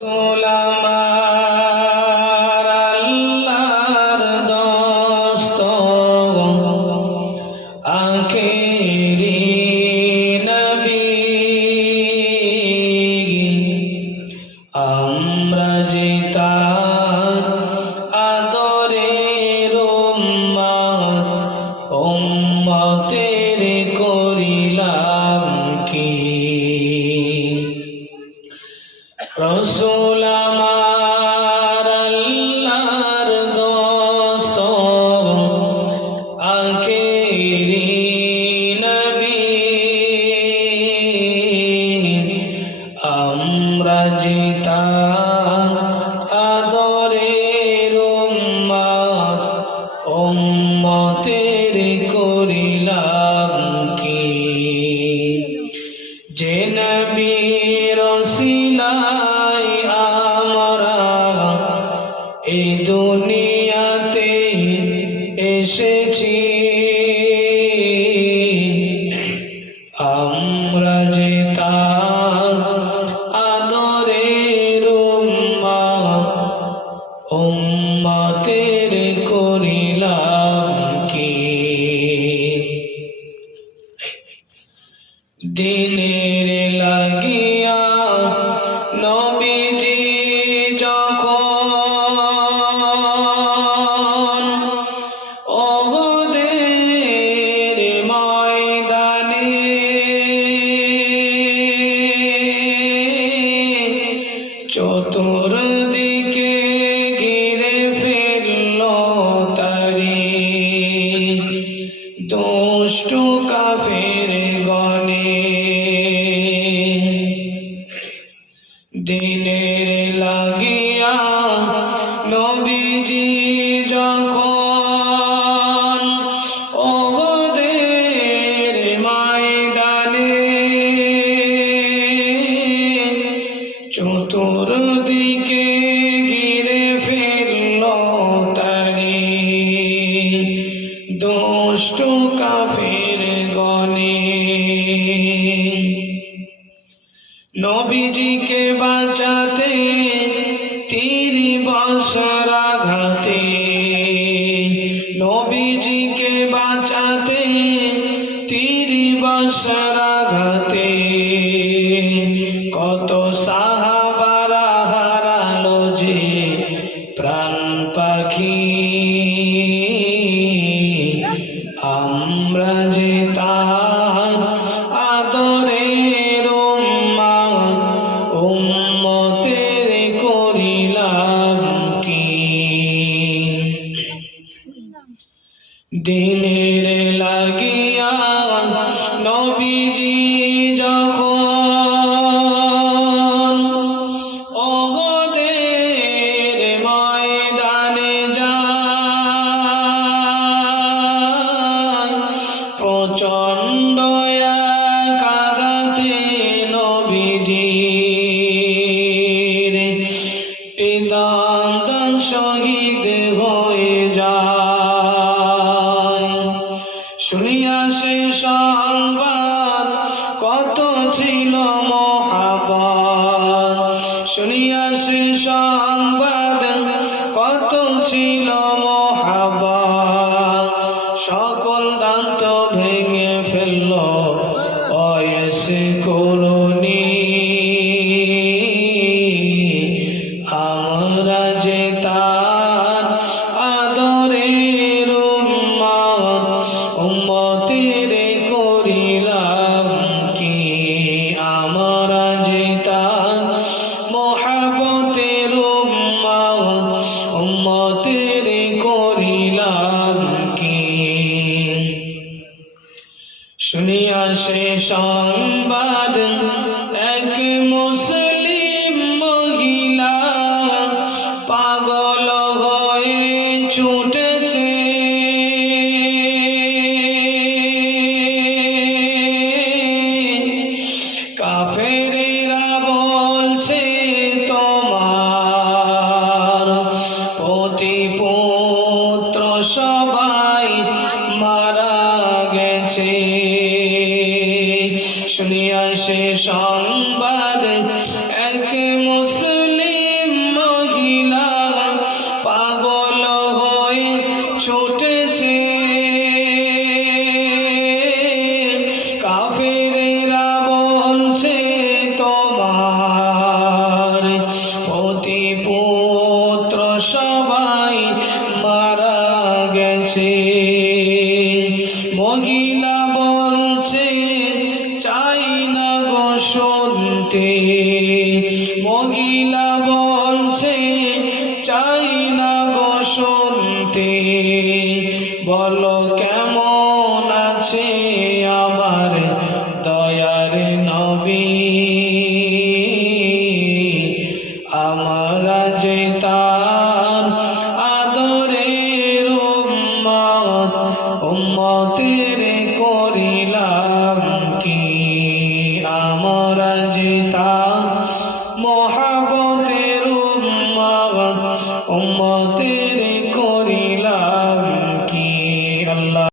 আমার আল্লাহর দোস্ত আখেরি নবী, আমরা যে তার আদরের উম্মত, উম্মতের করিলাম কি রসুল আমার আল্লাহর দোস্ত আখেরি নবী, আমরা যে তার আদরের উম্মত, উম্মতের করিলাম কি যে নবীর ওসিলায় আমরা এই দুনিয়াতে এসেছি, আমরা যে তার আদরের উম্মত, উম্মতের করিলাম কি দিনের লাগিয়া নবীজি যখন ওহুদের ময়দানে চতুর্দিকে ঘিরে ফেলল তারি দুষ্ট কাফের গণে, দিনের লাগিয়া নবীজি যখন ওহুদের ময়দানে চতুর্দিকে ঘিরে ফেলল তারি দুষ্ট কাফের গণে, নবীজিকে বাঁচাতে তীর বর্ষার আঘাতে, নবীজিকে বাঁচাতে তীর বর্ষার আঘাতে কত সাহাবারা হারালো যে প্রাণ পাখি, আমরা যে তার আদরের উম্মত, উম্মতের করিলাম কি দিনের লাগিয়া নবীজি যখন ওহুদের ময়দানে যায় প্রচণ্ড এক আঘাতে নবীজির হৃদয় শহীদ হয়ে যায়, শুনিয়া সে সংবাদ কত ছিল মহাবত, শুনিয়া সে সংবাদ কত ছিল মহাবত, সকল দান্ত ভেঙে ফেলল অয়েসে করুণী, আমরা যে তার আদরের উম্মত, উম্মতের করিলাম কি আমরা যে তার মহাব্বতের উম্মত, উম্মতের করিলাম কি শুনিয়া সে সংবাদ এক মুসলিম মহিলা পাগল হয়ে ছুটেছে, কাফেরেরা বলছে তোমার পতিপুত্র সবাই মারা গেছে, শুনিয়া কোকিলা বলছে চাই না গো শুনতে, বলো কেমন আছে আমার দয়ার নবী। আমরা যে তার আদরের উম্মত, উম্মতের করিলাম কি। আমরা যে তার মহাব্বতের উম্মত, উম্মতের